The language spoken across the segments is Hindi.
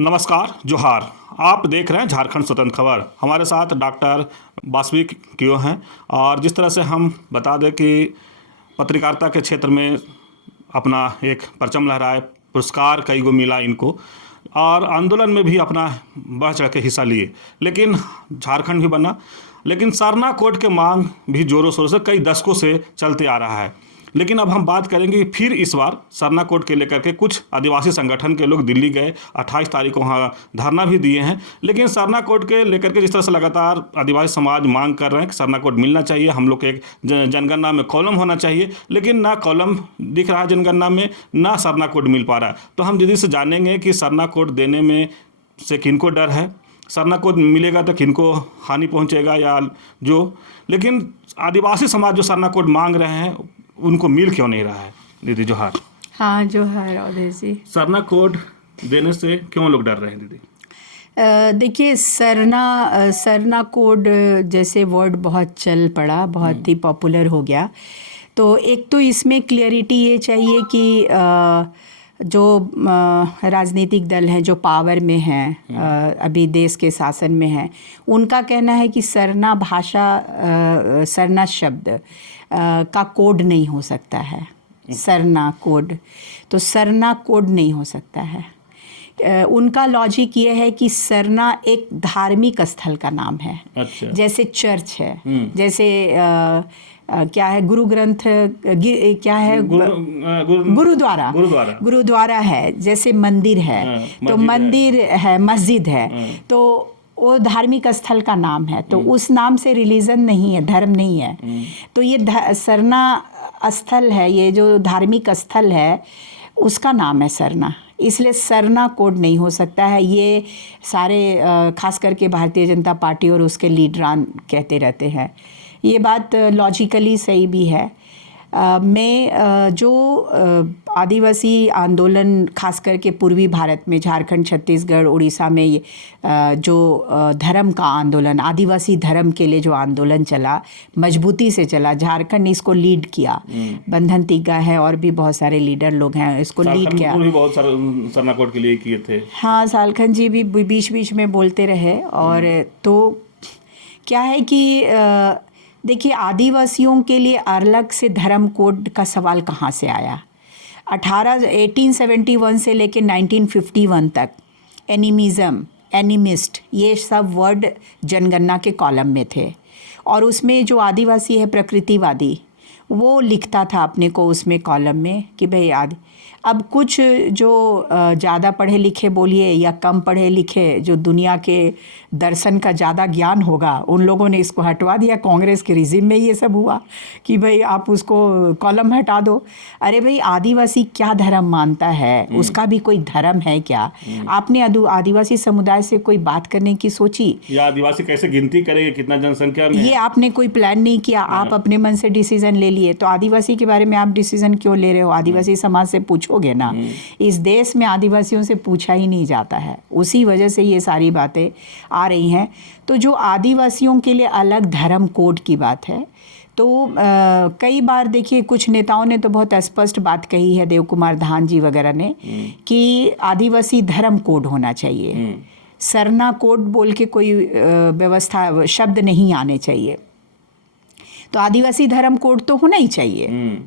नमस्कार, जोहार। आप देख रहे हैं झारखंड स्वतंत्र खबर। हमारे साथ डॉक्टर वासविक कियो हैं। और जिस तरह से हम बता दें कि पत्रकारिता के क्षेत्र में अपना एक परचम लहराए, पुरस्कार कई गो मिला इनको, और आंदोलन में भी अपना बढ़ चढ़ के हिस्सा लिए, लेकिन झारखंड भी बना। लेकिन सरना कोड के मांग भी ज़ोरों शोरों से कई दशकों से चलते आ रहा है। लेकिन अब हम बात करेंगे फिर इस बार सरना कोड के लेकर के कुछ आदिवासी संगठन के लोग दिल्ली गए, 28 तारीख को वहाँ धरना भी दिए हैं। लेकिन सरना कोड के लेकर के जिस तरह से लगातार आदिवासी समाज मांग कर रहे हैं कि सरना कोड मिलना चाहिए, हम लोग के एक जनगणना में कॉलम होना चाहिए, लेकिन ना कॉलम दिख रहा है जनगणना में, ना सरना कोड मिल पा रहा है। तो हम दीदी से जानेंगे कि सरना कोड देने में से किनको डर है, सरना कोड मिलेगा तो किनको हानि पहुँचेगा या जो, लेकिन आदिवासी समाज जो सरना कोड मांग रहे हैं उनको मिल क्यों नहीं रहा है। दीदी जोहार। हाँ जोहार अवधेश जी। सरना कोड देने से क्यों लोग डर रहे हैं दीदी? देखिए, सरना कोड जैसे वर्ड बहुत चल पड़ा, बहुत ही पॉपुलर हो गया। तो एक तो इसमें क्लियरिटी ये चाहिए कि जो राजनीतिक दल हैं जो पावर में हैं, अभी देश के शासन में हैं, उनका कहना है कि सरना भाषा, सरना शब्द का कोड नहीं हो सकता है। सरना कोड, तो सरना कोड नहीं हो सकता है। उनका लॉजिक ये है कि सरना एक धार्मिक स्थल का नाम है। अच्छा। जैसे चर्च है, जैसे क्या है, गुरु ग्रंथ, क्या है, गुरुद्वारा है, जैसे मंदिर है, तो मंदिर है, मस्जिद है, तो वो धार्मिक स्थल का नाम है। तो उस नाम से रिलीजन नहीं है, धर्म नहीं है। तो ये सरना स्थल है, ये जो धार्मिक स्थल है उसका नाम है सरना, इसलिए सरना कोड नहीं हो सकता है। ये सारे खास करके भारतीय जनता पार्टी और उसके लीडरान कहते रहते हैं। ये बात लॉजिकली सही भी है। मैं जो आदिवासी आंदोलन खास करके पूर्वी भारत में, झारखंड, छत्तीसगढ़, उड़ीसा में जो धर्म का आंदोलन, आदिवासी धर्म के लिए जो आंदोलन चला, मजबूती से चला, झारखंड ने इसको लीड किया। बंधन तिग्गा है और भी बहुत सारे लीडर लोग हैं, इसको लीड किया। भी बहुत सारे सरना कोड के लिए किए थे। हाँ, सालखन जी भी बीच बीच में बोलते रहे। और तो क्या है कि देखिए, आदिवासियों के लिए अलग से धर्म कोड का सवाल कहाँ से आया? 1871 से लेकर 1951 तक एनिमिज़म, एनिमिस्ट, ये सब वर्ड जनगणना के कॉलम में थे। और उसमें जो आदिवासी है प्रकृतिवादी, वो लिखता था अपने को उसमें कॉलम में कि भाई अब कुछ जो ज़्यादा पढ़े लिखे बोलिए या कम पढ़े लिखे, जो दुनिया के दर्शन का ज़्यादा ज्ञान होगा, उन लोगों ने इसको हटवा दिया। कांग्रेस के रिजिम में ये सब हुआ कि भाई आप उसको कॉलम हटा दो। अरे भाई, आदिवासी क्या धर्म मानता है? उसका भी कोई धर्म है क्या? आपने आदिवासी समुदाय से कोई बात करने की सोची? या आदिवासी कैसे गिनती करेंगे, कितना जनसंख्या में? ये आपने कोई प्लान नहीं किया, आप अपने मन से डिसीजन ले लिए। तो आदिवासी के बारे में आप डिसीजन क्यों ले रहे हो? आदिवासी समाज से पूछोगे ना। इस देश में आदिवासियों से पूछा ही नहीं जाता है, उसी वजह से ये सारी बातें आ रही हैं। तो जो आदिवासियों के लिए अलग धर्म कोड की बात है, तो कई बार देखिए कुछ नेताओं ने तो बहुत स्पष्ट बात कही है, देव कुमार धान जी वगैरह ने, कि आदिवासी धर्म कोड होना चाहिए। सरना कोड बोल के कोई व्यवस्था, शब्द नहीं आने चाहिए। तो आदिवासी धर्म कोड तो होना ही चाहिए।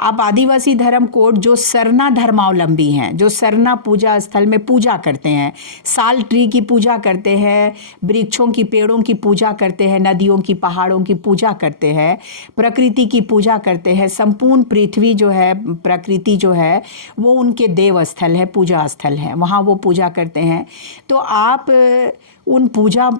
आप आदिवासी धर्म कोड, जो सरना धर्मावलंबी हैं, जो सरना पूजा स्थल में पूजा करते हैं, साल ट्री की पूजा करते हैं, वृक्षों की, पेड़ों की पूजा करते हैं, नदियों की, पहाड़ों की पूजा करते हैं, प्रकृति की पूजा करते हैं, संपूर्ण पृथ्वी जो है, प्रकृति जो है, वो उनके देव स्थल है, पूजा स्थल है, वहाँ वो पूजा करते हैं। तो आप उन पूजा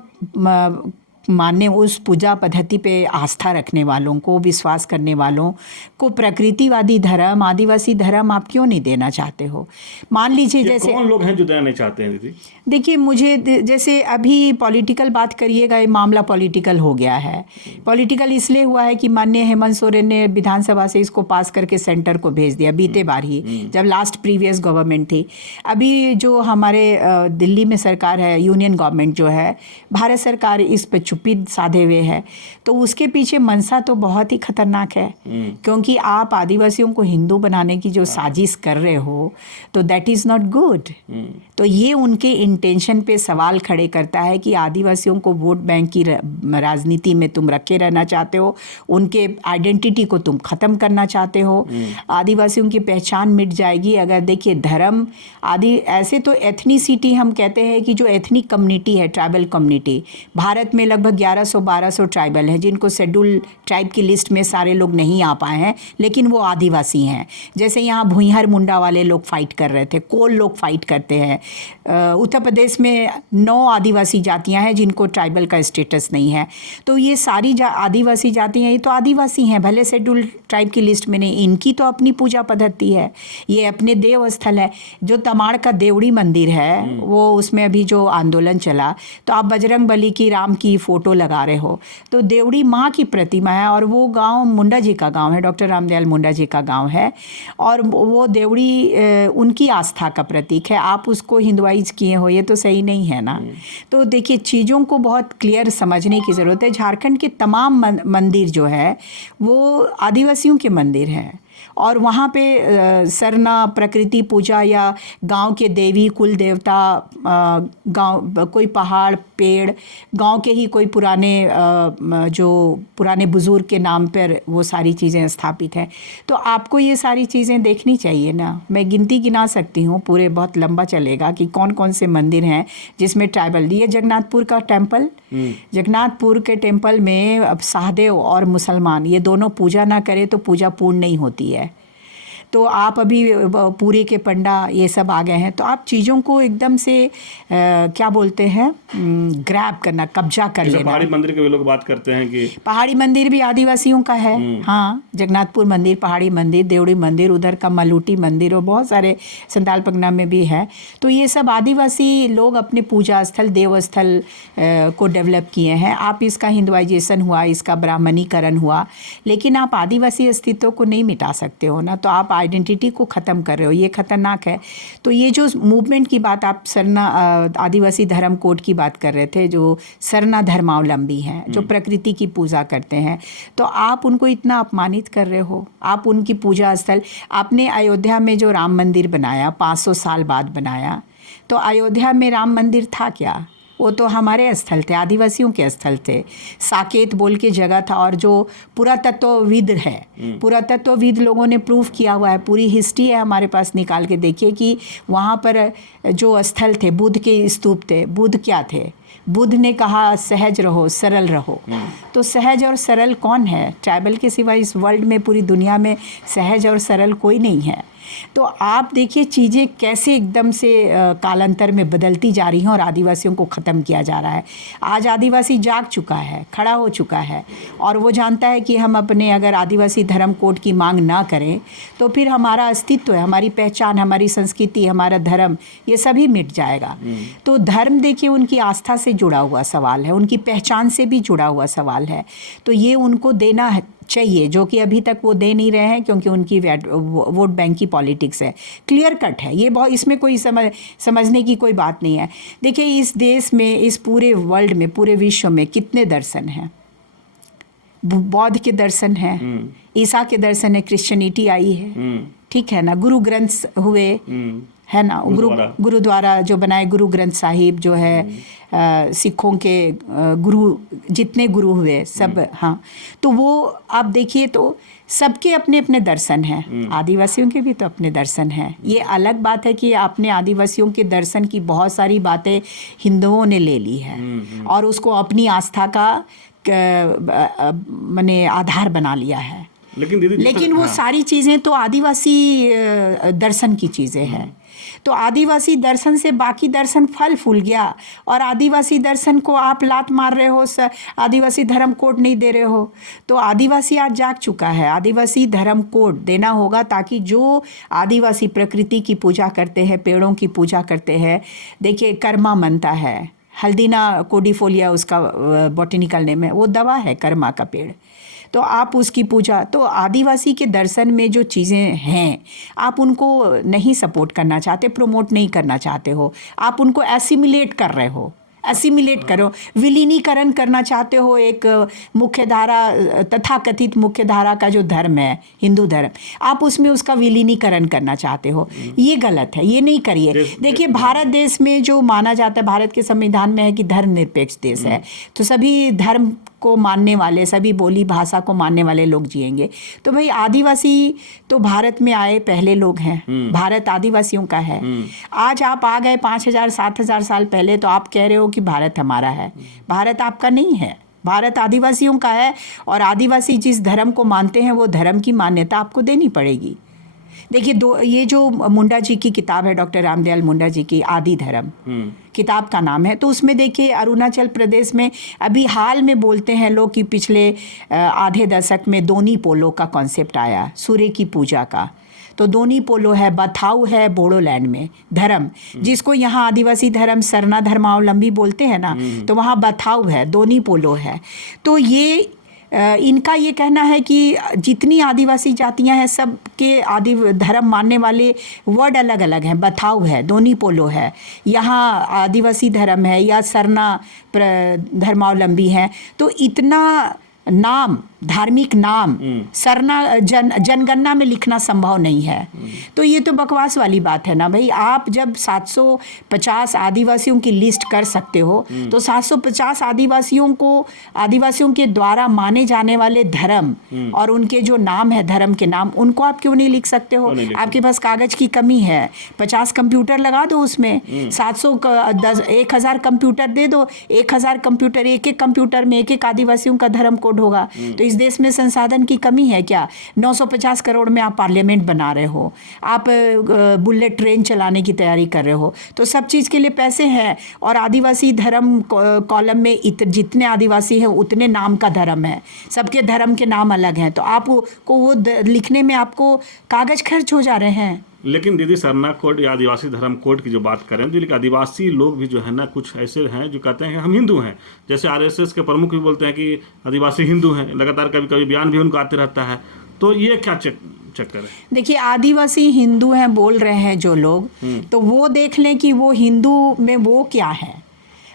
मानने, उस पूजा पद्धति पे आस्था रखने वालों को, विश्वास करने वालों को प्रकृतिवादी धर्म, आदिवासी धर्म आप क्यों नहीं देना चाहते हो? मान लीजिए जैसे कौन लोग हैं जो देना नहीं चाहते हैं दीदी? देखिए, मुझे जैसे अभी पॉलिटिकल बात करिएगा, ये मामला पॉलिटिकल हो गया है। पॉलिटिकल इसलिए हुआ है कि माननीय हेमंत सोरेन ने विधानसभा से इसको पास करके सेंटर को भेज दिया बीते बार ही, जब लास्ट प्रीवियस गवर्नमेंट थी। अभी जो हमारे दिल्ली में सरकार है, यूनियन गवर्नमेंट जो है, भारत सरकार इस पर चुप्पी साधे हुए है, तो उसके पीछे मंशा तो बहुत ही खतरनाक है। क्योंकि आप आदिवासियों को हिंदू बनाने की जो साजिश कर रहे हो, तो दैट इज़ नॉट गुड। तो ये उनके इंटेंशन पे सवाल खड़े करता है कि आदिवासियों को वोट बैंक की राजनीति में तुम रखे रहना चाहते हो, उनके आइडेंटिटी को तुम ख़त्म करना चाहते हो, आदिवासियों की पहचान मिट जाएगी अगर, देखिए धर्म आदि ऐसे तो एथनिसिटी हम कहते हैं कि जो एथनिक कम्युनिटी है, ट्राइबल कम्युनिटी, भारत में लगभग 1100-1200 ट्राइबल हैं जिनको शेड्यूल ट्राइब की लिस्ट में सारे लोग नहीं आ पाए हैं, लेकिन वो आदिवासी हैं। जैसे यहाँ भुइंहर मुंडा वाले लोग फाइट कर रहे थे, कोल लोग फाइट करते हैं। उत्तर प्रदेश में 9 आदिवासी जातियाँ हैं जिनको ट्राइबल का स्टेटस नहीं है। तो ये सारी आदिवासी जातियाँ, ये तो आदिवासी हैं, भले शेड्यूल ट्राइब की लिस्ट में नहीं। इनकी तो अपनी पूजा पद्धति है, ये अपने देव स्थल है। जो तमाड़ का देवड़ी मंदिर है, वो उसमें अभी जो आंदोलन चला, तो आप बजरंग बली की, राम की फ़ोटो लगा रहे हो, तो देवड़ी माँ की प्रतिमा है। और वो गांव मुंडा जी का गांव है, डॉक्टर रामदयाल मुंडा जी का गांव है, और वो देवड़ी उनकी आस्था का प्रतीक है। आप उसको हिंदुआइज किए हो, ये तो सही नहीं है ना। तो देखिए चीज़ों को बहुत क्लियर समझने की ज़रूरत है। झारखंड के तमाम मंदिर जो है वो आदिवासियों के मंदिर हैं, और वहाँ पे सरना, प्रकृति पूजा या गांव के देवी कुल देवता, गांव कोई पहाड़, पेड़, गांव के ही कोई पुराने जो पुराने बुज़ुर्ग के नाम पर वो सारी चीज़ें स्थापित हैं। तो आपको ये सारी चीज़ें देखनी चाहिए ना। मैं गिनती गिना सकती हूँ, पूरे बहुत लंबा चलेगा कि कौन कौन से मंदिर हैं जिसमें ट्राइबल। ये जगन्नाथपुर का टेम्पल, जगन्नाथपुर के टेम्पल में अब सहदेव और मुसलमान ये दोनों पूजा ना करें तो पूजा पूर्ण नहीं होती है। तो आप अभी पूरी के पंडा ये सब आ गए हैं, तो आप चीज़ों को एकदम से क्या बोलते हैं, ग्रैब करना, कब्जा कर लेना। पहाड़ी मंदिर के भी लोग बात करते हैं कि पहाड़ी मंदिर भी आदिवासियों का है। हाँ, जगन्नाथपुर मंदिर, पहाड़ी मंदिर, देवड़ी मंदिर, उधर का मलूटी मंदिर, और बहुत सारे संताल पगना में भी है। तो ये सब आदिवासी लोग अपने पूजा स्थल, देव स्थल को डेवलप किए हैं। आप इसका हिंदुआइजेशन हुआ, इसका ब्राह्मणीकरण हुआ, लेकिन आप आदिवासी अस्तित्व को नहीं मिटा सकते हो ना। तो आप आइडेंटिटी को ख़त्म कर रहे हो, ये खतरनाक है। तो ये जो मूवमेंट की बात, आप सरना आदिवासी धर्म कोड की बात कर रहे थे, जो सरना धर्मावलंबी हैं, जो प्रकृति की पूजा करते हैं, तो आप उनको इतना अपमानित कर रहे हो। आप उनकी पूजा स्थल, आपने अयोध्या में जो राम मंदिर बनाया 500 साल बाद बनाया, तो अयोध्या में राम मंदिर था क्या? वो तो हमारे स्थल थे, आदिवासियों के स्थल थे। साकेत बोल के जगह था, और जो पुरातत्वविद है, पुरातत्वविद लोगों ने प्रूफ किया हुआ है, पूरी हिस्ट्री है हमारे पास, निकाल के देखिए कि वहाँ पर जो स्थल थे, बुद्ध के स्तूप थे। बुद्ध क्या थे? बुद्ध ने कहा सहज रहो, सरल रहो। तो सहज और सरल कौन है? ट्राइबल के सिवा इस वर्ल्ड में, पूरी दुनिया में सहज और सरल कोई नहीं है। तो आप देखिए चीज़ें कैसे एकदम से कालांतर में बदलती जा रही हैं, और आदिवासियों को ख़त्म किया जा रहा है। आज आदिवासी जाग चुका है, खड़ा हो चुका है, और वो जानता है कि हम अपने अगर आदिवासी धर्म कोड की मांग ना करें तो फिर हमारा अस्तित्व है, हमारी पहचान, हमारी संस्कृति, हमारा धर्म, ये सभी मिट जाएगा। तो धर्म देखिए उनकी आस्था से जुड़ा हुआ सवाल है, उनकी पहचान से भी जुड़ा हुआ सवाल है। तो ये उनको देना चाहिए, जो कि अभी तक वो दे नहीं रहे हैं, क्योंकि उनकी वोट बैंक की पॉलिटिक्स है, क्लियर कट है ये। बहुत इसमें कोई समझने की कोई बात नहीं है। देखिए इस देश में, इस पूरे वर्ल्ड में, पूरे विश्व में कितने दर्शन हैं? बौद्ध के दर्शन हैं, ईसा के दर्शन है, क्रिश्चियनिटी आई है, ठीक है ना, गुरु ग्रंथ हुए, है ना, गुरुद्वारा जो बनाए, गुरु ग्रंथ साहिब जो है, सिखों के गुरु, जितने गुरु हुए सब। हाँ, तो वो आप देखिए तो सबके अपने अपने दर्शन हैं, आदिवासियों के भी तो अपने दर्शन हैं। ये अलग बात है कि आपने आदिवासियों के दर्शन की बहुत सारी बातें हिंदुओं ने ले ली है, और उसको अपनी आस्था का माने आधार बना लिया है। लेकिन वो सारी चीज़ें तो आदिवासी दर्शन की चीज़ें हैं। तो आदिवासी दर्शन से बाकी दर्शन फल फूल गया, और आदिवासी दर्शन को आप लात मार रहे हो, आदिवासी धर्म कोड नहीं दे रहे हो। तो आदिवासी आज जाग चुका है, आदिवासी धर्म कोड देना होगा, ताकि जो आदिवासी प्रकृति की पूजा करते हैं, पेड़ों की पूजा करते हैं, देखिए कर्मा मनता है, हल्दीना कोडिफोलिया उसका बॉटनिकल नेम है, वो दवा है कर्मा का पेड़। तो आप उसकी पूजा, तो आदिवासी के दर्शन में जो चीज़ें हैं आप उनको नहीं सपोर्ट करना चाहते, प्रमोट नहीं करना चाहते हो, आप उनको एसिमिलेट कर रहे हो, असिमिलेट करो, विलीनीकरण करना चाहते हो एक मुख्य धारा, तथाकथित मुख्य धारा का जो धर्म है हिंदू धर्म, आप उसमें उसका विलीनीकरण करना चाहते हो, ये गलत है, ये नहीं करिए। देखिए भारत देश में जो माना जाता है, भारत के संविधान में है कि धर्मनिरपेक्ष देश है, तो सभी धर्म को मानने वाले, सभी बोली भाषा को मानने वाले लोग जिएंगे। तो भाई आदिवासी तो भारत में आए पहले लोग हैं, भारत आदिवासियों का है। आज आप आ गए 5,000 7,000 साल पहले, तो आप कह रहे हो कि भारत हमारा है। भारत आपका नहीं है, भारत आदिवासियों का है, और आदिवासी जिस धर्म को मानते हैं वो धर्म की मान्यता आपको देनी पड़ेगी। देखिए ये जो मुंडा जी की किताब है, डॉक्टर रामदयाल मुंडा जी की आदि धर्म किताब का नाम है, तो उसमें देखिए अरुणाचल प्रदेश में अभी हाल में बोलते हैं लोग कि पिछले आधे दशक में दोनी पोलो का कॉन्सेप्ट आया, सूर्य की पूजा का। तो दोनी पोलो है, बथाऊ है बोडोलैंड में धर्म, जिसको यहाँ आदिवासी धर्म सरना धर्मावलंबी बोलते हैं ना, तो वहाँ बथाऊ है, दोनी पोलो है। तो ये इनका ये कहना है कि जितनी आदिवासी जातियां हैं सब के आदि धर्म मानने वाले वर्ड अलग अलग हैं, बथाऊ है, दोनी पोलो है, यहाँ आदिवासी धर्म है या सरना धर्मावलंबी हैं। तो इतना नाम, धार्मिक नाम सरना जनगणना में लिखना संभव नहीं है। तो ये तो बकवास वाली बात है ना भाई। आप जब 750 आदिवासियों की लिस्ट कर सकते हो, तो 750 आदिवासियों के द्वारा माने जाने वाले धर्म और उनके जो नाम है, धर्म के नाम, उनको आप क्यों नहीं लिख सकते हो? आपके पास कागज की कमी है, 50 कंप्यूटर लगा दो उसमें, 1000 कंप्यूटर दे दो, 1000 कंप्यूटर, एक कंप्यूटर में एक आदिवासियों का धर्म कोड होगा। तो इस देश में संसाधन की कमी है क्या? 950 करोड़ में आप पार्लियामेंट बना रहे हो, आप बुलेट ट्रेन चलाने की तैयारी कर रहे हो, तो सब चीज़ के लिए पैसे हैं। और आदिवासी धर्म कॉलम में जितने आदिवासी हैं उतने नाम का धर्म है, सबके धर्म के नाम अलग हैं, तो आपको वो लिखने में आपको कागज खर्च हो जा रहे हैं। लेकिन दीदी सरना कोड या आदिवासी धर्म कोड की जो बात करें, तो लेकिन आदिवासी लोग भी जो है ना, कुछ ऐसे हैं जो कहते हैं कि हम हिंदू हैं। जैसे आरएसएस के प्रमुख भी बोलते हैं कि आदिवासी हिंदू हैं, लगातार कभी कभी बयान भी उनको आते रहता है। तो ये क्या चक्कर है? देखिए आदिवासी हिंदू हैं बोल रहे हैं जो लोग, तो वो देख लें कि वो हिंदू में वो क्या है।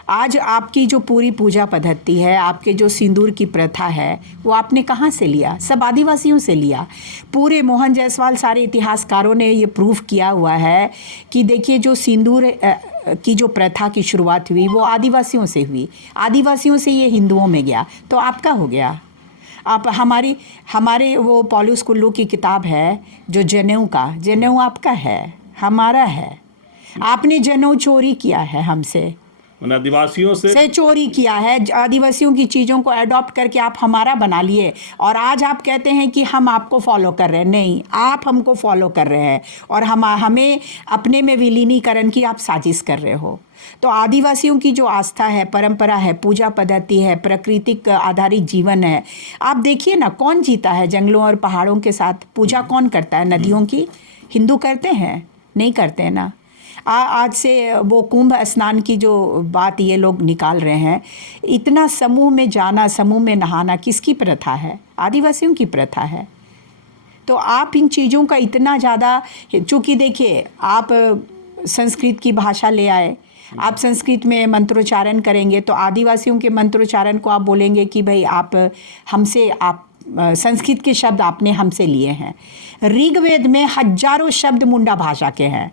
आज आपकी जो पूरी पूजा पद्धति है, आपके जो सिंदूर की प्रथा है, वो आपने कहाँ से लिया? सब आदिवासियों से लिया। पूरे मोहन जायसवाल, सारे इतिहासकारों ने ये प्रूफ किया हुआ है कि देखिए जो सिंदूर की जो प्रथा की शुरुआत हुई वो आदिवासियों से हुई, आदिवासियों से ये हिंदुओं में गया, तो आपका हो गया। आप हमारे वो पॉलुस कुल्लू की किताब है जो जनेऊ का, जनेऊ आपका है, हमारा है। आपने जनेऊ चोरी किया है हमसे, आदिवासियों से चोरी किया है, आदिवासियों की चीज़ों को अडॉप्ट करके आप हमारा बना लिए, और आज आप कहते हैं कि हम आपको फॉलो कर रहे हैं। नहीं, आप हमको फॉलो कर रहे हैं और हमें अपने में विलीनीकरण की आप साजिश कर रहे हो। तो आदिवासियों की जो आस्था है, परंपरा है, पूजा पद्धति है, प्राकृतिक आधारित जीवन है, आप देखिए ना कौन जीता है जंगलों और पहाड़ों के साथ? पूजा कौन करता है नदियों की? हिंदू करते हैं? नहीं करते हैं ना। आज से वो कुंभ स्नान की जो बात ये लोग निकाल रहे हैं, इतना समूह में जाना, समूह में नहाना किसकी प्रथा है? आदिवासियों की प्रथा है। तो आप इन चीज़ों का इतना ज़्यादा, चूँकि देखिए आप संस्कृत की भाषा ले आए, आप संस्कृत में मंत्रोच्चारण करेंगे, तो आदिवासियों के मंत्रोच्चारण को आप बोलेंगे कि भाई आप संस्कृत के शब्द आपने हमसे लिए हैं। ऋग्वेद में हजारों शब्द मुंडा भाषा के हैं,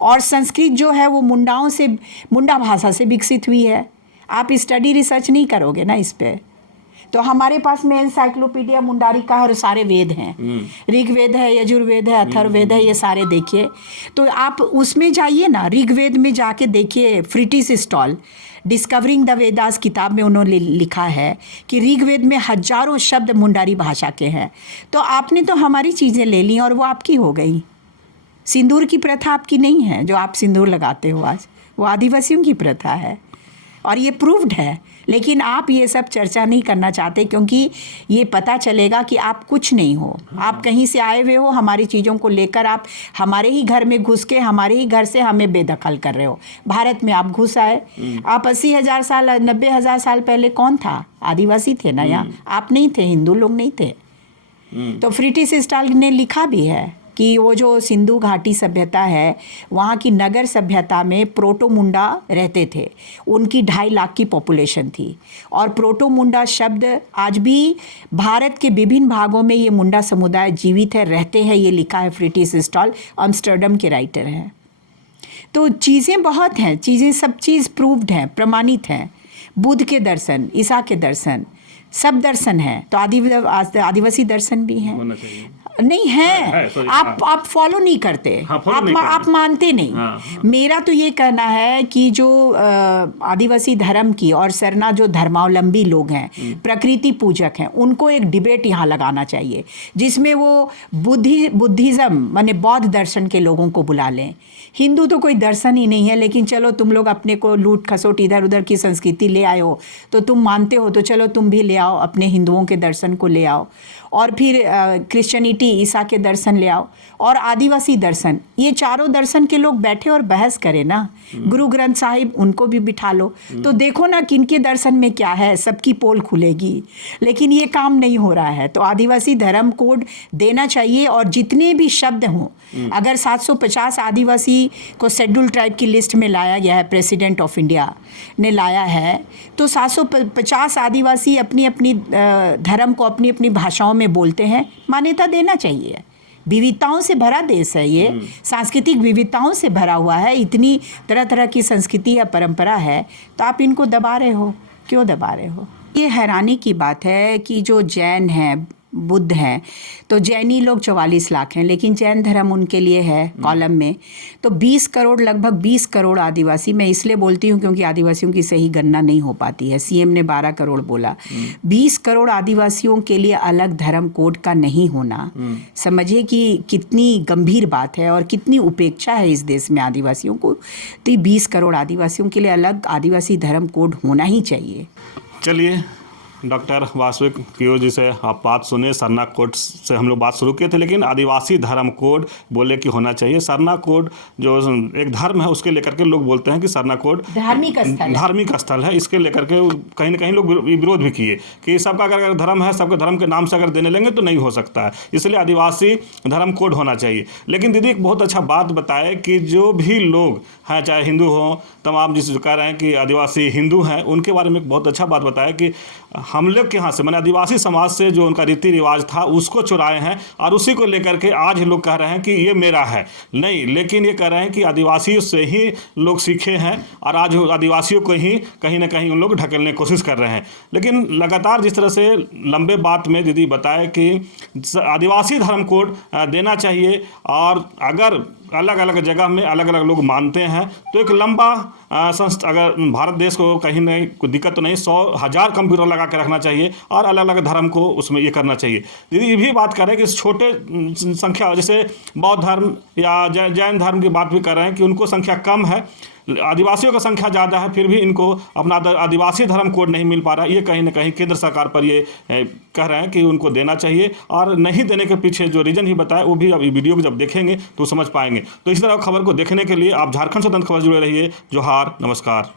और संस्कृत जो है वो मुंडा भाषा से विकसित हुई है। आप स्टडी रिसर्च नहीं करोगे ना इस पे। तो हमारे पास में एनसाइक्लोपीडिया मुंडारी का और सारे वेद हैं, ऋग्वेद है, यजुर्वेद है, अथर्ववेद है, ये सारे देखिए। तो आप उसमें जाइए ना, ऋग्वेद में जाके देखिए। फ्रिटिस स्टॉल डिस्कवरिंग द वेदास किताब में उन्होंने लिखा है कि ऋग्वेद में हजारों शब्द मुंडारी भाषा के हैं। तो आपने तो हमारी चीज़ें ले ली और वो आपकी हो गई। सिंदूर की प्रथा आपकी नहीं है, जो आप सिंदूर लगाते हो आज, वो आदिवासियों की प्रथा है और ये प्रूव्ड है। लेकिन आप ये सब चर्चा नहीं करना चाहते, क्योंकि ये पता चलेगा कि आप कुछ नहीं हो। आप कहीं से आए हुए हो, हमारी चीज़ों को लेकर आप हमारे ही घर में घुस के हमारे ही घर से हमें बेदखल कर रहे हो। भारत में आप घुस आए, आप 80,000 साल 90,000 साल पहले कौन था? आदिवासी थे ना यहाँ, आप नहीं थे, हिंदू लोग नहीं थे। तो फ्रिटिस स्टॉल ने लिखा भी है कि वो जो सिंधु घाटी सभ्यता है, वहाँ की नगर सभ्यता में प्रोटो मुंडा रहते थे। उनकी 2.5 लाख की पॉपुलेशन थी और प्रोटो मुंडा शब्द आज भी भारत के विभिन्न भागों में ये मुंडा समुदाय जीवित है, रहते हैं। ये लिखा है फ्रिटिस स्टॉल, अम्स्टर्डम के राइटर हैं। तो चीज़ें बहुत हैं, चीज़ें सब चीज़ प्रूव्ड हैं, प्रमाणित हैं। बुद्ध के दर्शन, ईसा के दर्शन, सब दर्शन हैं। तो आदिवासी दर्शन भी हैं। होना चाहिए। नहीं है, sorry, आप फॉलो नहीं करते, आप मानते नहीं। मेरा तो ये कहना है कि जो आदिवासी धर्म की और सरना जो धर्मावलंबी लोग हैं, प्रकृति पूजक हैं, उनको एक डिबेट यहाँ लगाना चाहिए जिसमें वो बुद्धिज़्म माने बौद्ध दर्शन के लोगों को बुला लें। हिंदू तो कोई दर्शन ही नहीं है, लेकिन चलो तुम लोग अपने को लूट खसोट इधर उधर की संस्कृति ले आए हो, तो तुम मानते हो तो चलो तुम भी ले आओ, अपने हिंदुओं के दर्शन को ले आओ। और फिर क्रिश्चियनिटी, ईसा के दर्शन ले आओ और आदिवासी दर्शन, ये चारों दर्शन के लोग बैठे और बहस करें ना। गुरु ग्रंथ साहिब उनको भी बिठा लो, तो देखो ना किनके दर्शन में क्या है, सबकी पोल खुलेगी। लेकिन ये काम नहीं हो रहा है। तो आदिवासी धर्म कोड देना चाहिए और जितने भी शब्द हों, अगर 750 आदिवासी को शेड्यूल ट्राइब की लिस्ट में लाया गया है, प्रेसिडेंट ऑफ इंडिया ने लाया है, तो 750 आदिवासी अपनी अपनी धर्म को अपनी अपनी भाषाओं में बोलते हैं, मान्यता देना चाहिए। विविधताओं से भरा देश है ये, सांस्कृतिक विविधताओं से भरा हुआ है, इतनी तरह तरह की संस्कृति या परंपरा है, तो आप इनको दबा रहे हो, क्यों दबा रहे हो? ये हैरानी की बात है कि जो जैन हैं, बुद्ध हैं, तो जैनी लोग 44 लाख हैं, लेकिन जैन धर्म उनके लिए है कॉलम में तो 20 करोड़, लगभग 20 करोड़ आदिवासी। मैं इसलिए बोलती हूँ क्योंकि आदिवासियों की सही गणना नहीं हो पाती है। सीएम ने 12 करोड़ बोला। 20 करोड़ आदिवासियों के लिए अलग धर्म कोड का नहीं होना, समझिए कि कितनी गंभीर बात है और कितनी उपेक्षा है इस देश में आदिवासियों को। तो 20 करोड़ आदिवासियों के लिए अलग आदिवासी धर्म कोड होना ही चाहिए। चलिए, डॉक्टर वासविक कियो जी से आप बात सुने। सरना कोड से हम लोग बात शुरू किए थे, लेकिन आदिवासी धर्म कोड बोले कि होना चाहिए। सरना कोड जो एक धर्म है, उसके लेकर के लोग बोलते हैं कि सरना कोड धार्मिक स्थल है। इसके लेकर के कहीं ना कहीं लोग विरोध भी किए कि सबका अगर धर्म है, सबके धर्म के नाम से अगर देने लेंगे तो नहीं हो सकता है, इसलिए आदिवासी धर्म कोड होना चाहिए। लेकिन दीदी एक बहुत अच्छा बात बताए कि जो भी लोग हैं, चाहे हिंदू हों, तमाम जिस कह रहे हैं कि आदिवासी हिंदू हैं, उनके बारे में एक बहुत अच्छा बात बताया कि हम लोग के यहाँ से, मैंने आदिवासी समाज से जो उनका रीति रिवाज था उसको चुराए हैं और उसी को लेकर के आज लोग कह रहे हैं कि ये मेरा है। नहीं, लेकिन ये कह रहे हैं कि आदिवासियों से ही लोग सीखे हैं और आज आदिवासियों को ही कहीं ना कहीं उन लोग ढकेलने की कोशिश कर रहे हैं। लेकिन लगातार जिस तरह से लंबे बात में दीदी बताए कि आदिवासी धर्म कोड देना चाहिए और अगर अलग अलग जगह में अलग अलग लोग मानते हैं तो एक लंबा अगर भारत देश को कहीं नहीं कोई दिक्कत तो नहीं, 100,000 कंप्यूटर लगा के रखना चाहिए और अलग अलग धर्म को उसमें ये करना चाहिए। दीदी ये भी बात कर रहे हैं कि छोटे संख्या, जैसे बौद्ध धर्म या जैन धर्म की बात भी कर रहे हैं कि उनको संख्या कम है, आदिवासियों का संख्या ज़्यादा है, फिर भी इनको अपना आदिवासी धर्म कोड नहीं मिल पा रहा। ये कहीं ना कहीं केंद्र सरकार पर ये कह रहे हैं कि उनको देना चाहिए और नहीं देने के पीछे जो रीज़न ही बताया वो भी अभी वीडियो को जब देखेंगे तो समझ पाएंगे। तो इस तरह खबर को देखने के लिए आप झारखंड स्वतंत्र खबर जुड़े रहिए। जोहार, नमस्कार।